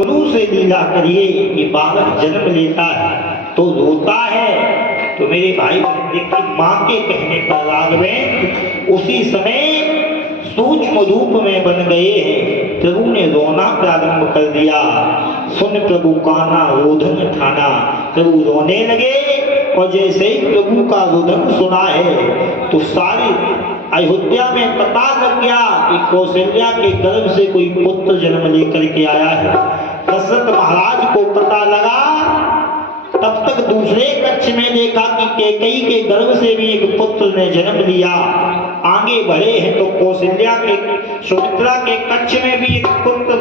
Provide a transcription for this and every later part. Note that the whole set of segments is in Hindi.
शुरू से लीला करिए कि बालक जन्म लेता है तो रोता है, तो मेरे भाई देखिए माँ के कहने पर राघवेंद्र उसी समय सूक्ष्म रूप में बन गए हैं। प्रभु ने रोना प्रारंभ कर दिया। सुन प्रभु काना रोदन ठाना, प्रभु रोने लगे और जैसे ही प्रभु का रोदन सुना है तो सारी अयोध्या में पता लग गया कि कौशल्या के गर्भ से कोई पुत्र जन्म लेकर के आया है। दशरथ महाराज को पता लगा, तब तक दूसरे कक्ष में देखा कि कैकेयी के गर्भ से भी एक पुत्र ने जन्म लिया। आगे बढ़े हैं तो कौशल्या के सुमित्रा के कक्ष में भी एक पुत्र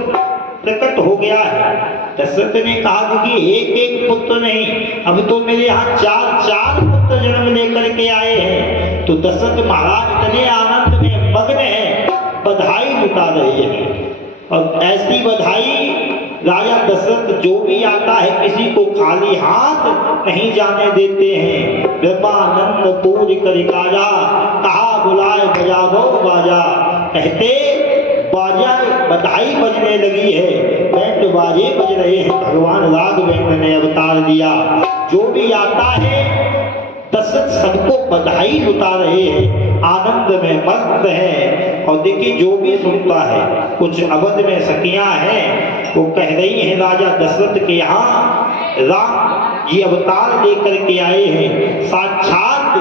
प्रकट हो गया है। दशरथ ने कहा कि एक एक पुत्र नहीं, अब तो मेरे यहाँ चार चार पुत्र जन्म लेकर के आए हैं। तो दशरथ महाराज इतने आनंद में मग्न है, बधाई लुटा रहे हैं। और ऐसी बधाई राजा दशरथ जो भी आता है किसी को खाली हाथ नहीं जाने देते हैं। ब्रह्मानंद पूरी कर काजा, कहा बुलाए बजाओ बाजा, कहते बाजा बधाई बजने लगी है, बैंड बाजे बज रहे हैं। भगवान राघवेंद्र ने अवतार दिया। जो भी आता है दशरथ सबको बधाई लुटा रहे हैं, आनंद में मस्त है। और देखिए जो भी सुनता है, कुछ अवध में सखियां हैं वो कह रही हैं राजा दशरथ के यहाँ राम ये अवतार लेकर के आए हैं, साक्षात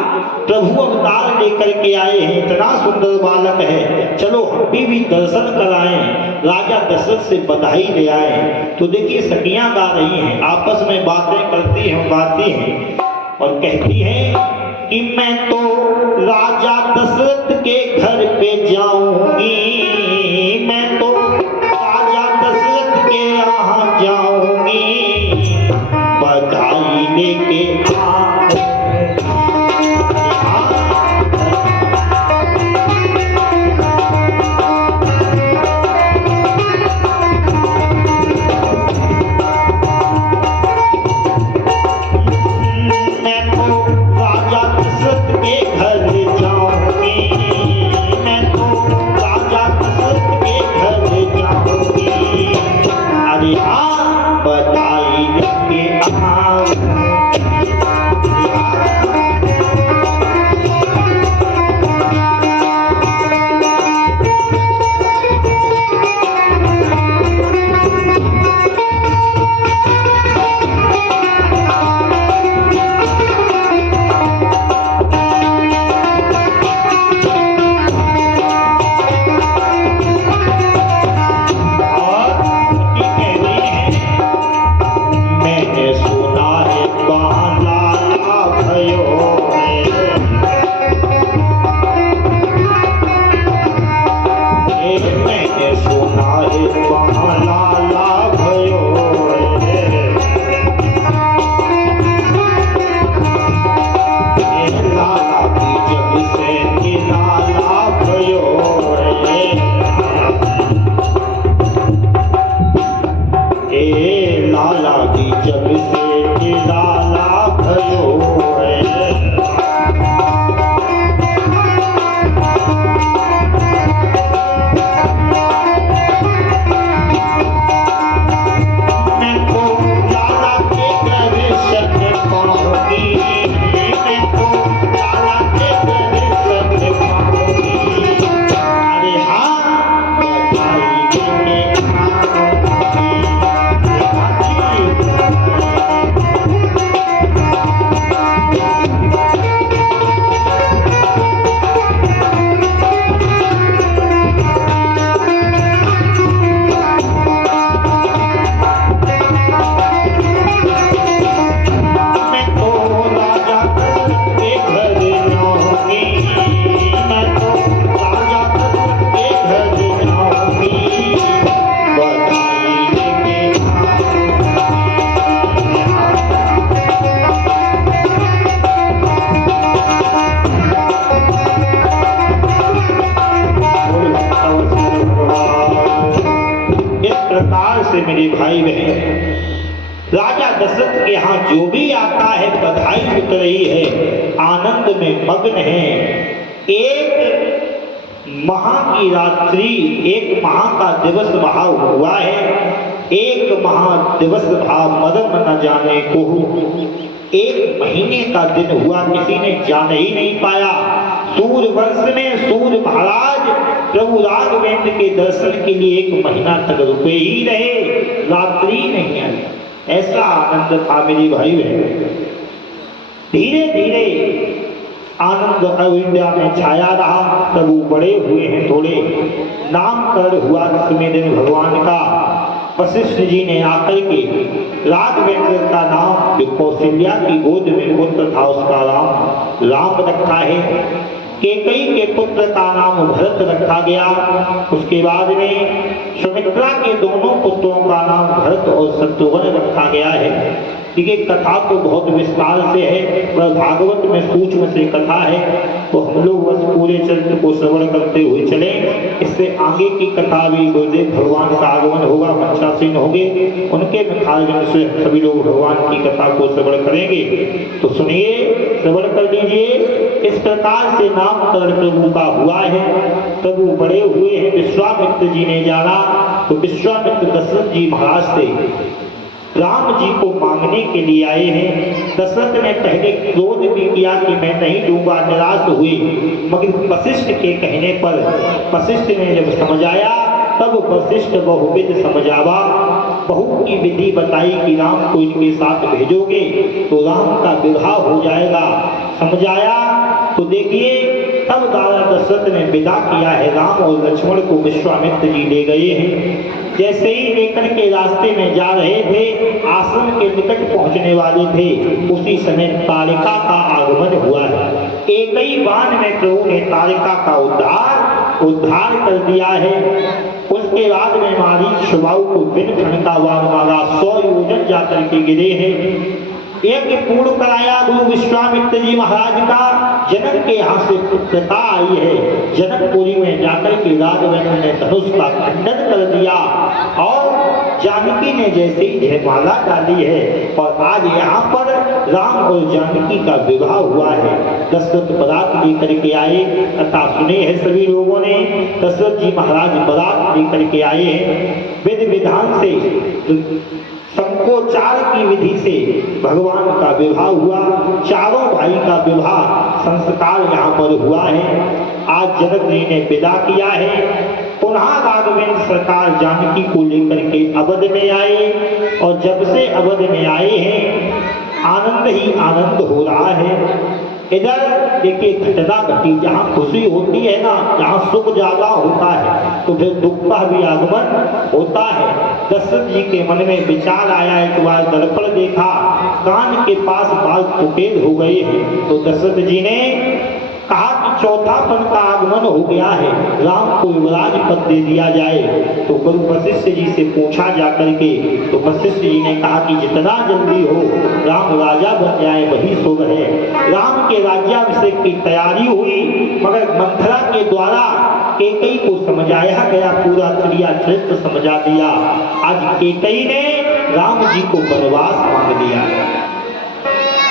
प्रभु अवतार लेकर के आए हैं, इतना सुंदर बालक है, चलो हम भी दर्शन कराएं, राजा दशरथ से बधाई ले आए। तो देखिए सखियां गा रही हैं, आपस में बातें करती हैं, गाती हैं और कहती हैं कि मैं तो राजा दशरथ के घर पे जाऊंगी, मैं तो राजा दशरथ के यहाँ जाऊंगी, बधाई लेके मेरे भाई बहन, राजा दशरथ के यहाँ जो भी आता है बधाई लुट रही है, आनंद में मग्न है। एक माह की रात्रि, एक माह का दिवस वहां हुआ है, एक महादिवस था मदम न जाने को। एक महीने का दिन हुआ, किसी ने जान ही नहीं पाया। सूर्य वंश में सूर्य महाराज प्रभु राघवेंद्र के दर्शन के लिए एक महीना तक रुके ही रहे, रात्रि नहीं आई। ऐसा आनंद था मेरे भाई बहन। धीरे धीरे आनंद अयोध्या में छाया रहा। प्रभु बड़े हुए हैं, थोड़े नामकरण हुआ 10वें दिन भगवान का। वशिष्ठ जी ने आकर के राघवेंद्र का नाम, जो कौशल्या की गोद में पुत्र था उसका राम रखा है। केकई के पुत्र का नाम भरत रखा गया। उसके बाद में सुमित्रा के दोनों पुत्रों का नाम भरत और शत्रुघ्न रखा गया है। ठीक है, कथा तो बहुत विस्तार से है, वह भागवत में सूक्ष्म से कथा है, तो हम लोग बस पूरे चरित्र को श्रवण करते हुए चले। इससे आगे की कथा भी गुरुदेव भगवान का आगमन होगा, मंचासीन होंगे, उनके मुखारविंद से सभी लोग भगवान की कथा को श्रवण करेंगे। तो सुनिए, श्रवण कर लीजिए। इस प्रकार से नामकरण प्रभु का हुआ है। प्रभु बड़े हुए हैं। विश्वामित्र जी ने जाना तो विश्वामित्र दशरथ जी महाराज से राम जी को मांगने के लिए आए हैं। दशरथ ने पहले क्रोध भी किया कि मैं नहीं दूंगा, निराश हुए, मगर वशिष्ठ के कहने पर वशिष्ठ ने जब समझाया तब वशिष्ठ बहुविध समझावा, बहू की विधि बताई कि राम को इनके साथ भेजोगे तो राम का विवाह हो जाएगा। समझाया तो देखिए, तब दादा दशरथ ने विदा किया है। राम और लक्ष्मण को विश्वामित्र जी ले गए हैं। जैसे ही लेकर के रास्ते में जा रहे थे, आश्रम के निकट पहुंचने वाले थे, उसी समय तारिका का आगमन हुआ है। एक ही बाण में प्रभु ने तारिका का उद्धार कर दिया है। उसके बाद में मारीच शुभाऊ को बिन खन का वार मारा, 100 योजन जाकर के गिरे हैं। यज्ञ पूर्ण कराया गुरु विश्वामित्र जी महाराज का। जनक के यहाँ से पुत्रता आई है। जनकपुरी में जाकर के राघवेंद्र ने धनुष का खंडन कर दिया और जानकी ने जैसे ही जयमाला डाली है, और आज यहाँ पर राम और जानकी का विवाह हुआ है। दशरथ बारात लेकर के आए, कथा सुने हैं सभी लोगों ने। दशरथ जी महाराज बारात लेकर के आए हैं। विधि विधान से, संकोचार की विधि से भगवान का विवाह हुआ। चारों भाई का विवाह संस्कार यहाँ पर हुआ है। आज जनक जी ने विदा किया है। पुनः राघवेंद्र सरकार जानकी को लेकर के अवध में आए, और जब से अवध में आए हैं आनंद ही आनंद हो रहा है। इधर देखिए घटना घटी, जहाँ खुशी होती है ना, जहाँ सुख ज्यादा होता है तो फिर दुख का भी आगमन होता है। दशरथ जी के मन में विचार आया, एक बार दर्पण देखा, कान के पास बाल सफेद हो गए हैं। तो दशरथ जी ने कहा कि चौथापन का आगमन हो गया है, राम को युवराज पद दे दिया जाए। तो गुरु वशिष्ठ जी से पूछा जाकर के, तो वशिष्ठ जी ने कहा कि जितना जल्दी हो राम राजा बन जाए वही शुभ है। राम के राज्याभिषेक की तैयारी हुई, मगर मंथरा के द्वारा केकई को समझाया गया, पूरा क्रिया चरित्र समझा दिया। आज केकई ने राम जी को वनवास मांग लिया।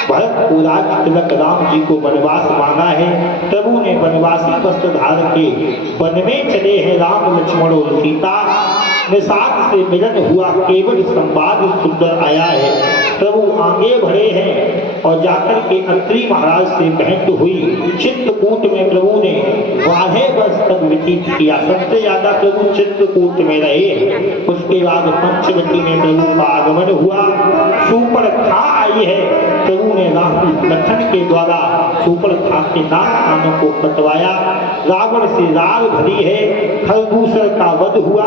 भरत को राज तिलक राम जी को वनवास मांगा है। प्रभु ने वनवासी वस्त्र धार के वन में चले हैं। राम लक्ष्मण और सीता निषाद से मिलन हुआ, केवल संवाद सुंदर आया है। प्रभु आगे बढ़े हैं और जाकर के अत्रि महाराज से भेंट हुई। चित्रकूट में प्रभु ने 12 वर्ष तक व्यतीत किया, सबसे ज्यादा प्रभु चित्रकूट में रहे। उसके बाद पंचवटी में प्रभु का आगमन हुआ। शूर्पणखा आई है, प्रभु ने लखन के द्वारा शूर्पणखा के नाक कानों को कटवाया। रावण से राग भरी है, खरदूषण का वध हुआ।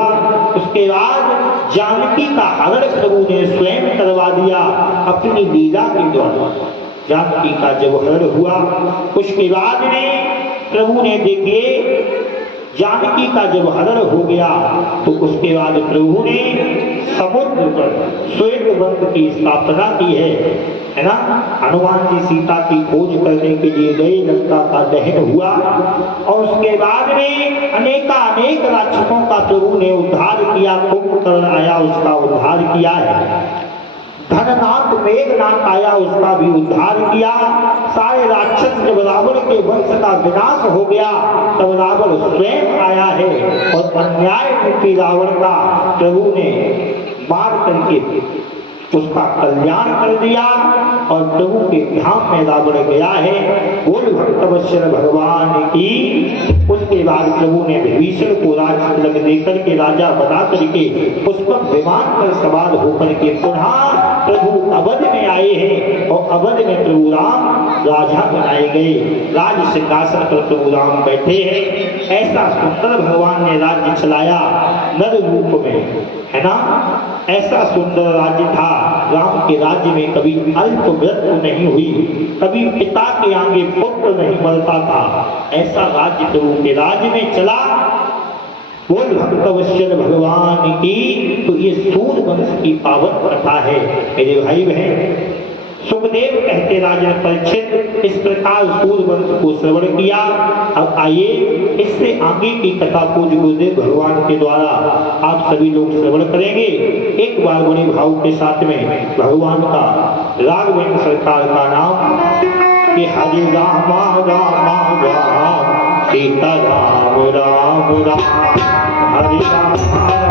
उसके बाद जानकी का हरण प्रभु ने स्वयं करवा दिया अपनी लीला के द्वारा। जानकी का जब हरण हुआ, उसके बाद में प्रभु ने देखिए जानकी का जब हरण हो गया तो उसके बाद प्रभु ने समुद्र पर श्वेत बंध की स्थापना की है ना। हनुमान जी सीता की खोज करने के लिए गए, लंका का दहन हुआ, और उसके बाद में अनेक राक्षसों का प्रभु ने उद्धार किया। कुंभकर्ण आया, उसका उद्धार किया है। धननाथ मेघनाथ आया, उसका भी उद्धार किया। सारे राक्षस जब रावण के वंश का विनाश हो गया तब रावण स्वयं आया है, और अन्याय रूपी रावण का प्रभु ने मार करके करके उसका कल्याण कर दिया और प्रभु के धाम में रावण गया है। बोल भक्तवत्सल भगवान की। उसके बाद प्रभु ने विभीषण को राज तिलक देकर के राजा बना करके उस पर विमान पर सवार होकर के पुनः प्रभु अवध में आए हैं और अवध में प्रभु राम राजा बनाए गए। राज सिंहासन पर प्रभु राम बैठे हैं। ऐसा सुंदर भगवान ने राज्य चलाया नर रूप में, है ना। ऐसा सुंदर राज्य था। राम के राज्य में कभी अल्प मृत्यु नहीं हुई, कभी पिता के आगे पुत्र नहीं मरता था। ऐसा राज्य प्रभु के राज्य में चला। बोल भक्तवत्सल भगवान की। तो ये सूर्य वंश की पावन कथा है मेरे भाई बहन। सुखदेव कहते राजा परीक्षित इस प्रकार सूर्य वंश को श्रवण किया। अब आइए इससे आगे की कथा पूज्य गुरुदेव भगवान के द्वारा आप सभी लोग श्रवण करेंगे। एक बार बड़े भाव के साथ में भगवान का राघवेंद्र सरकार का नाम कि हरि राम राम राम सीता राम राम राम हरि राम राम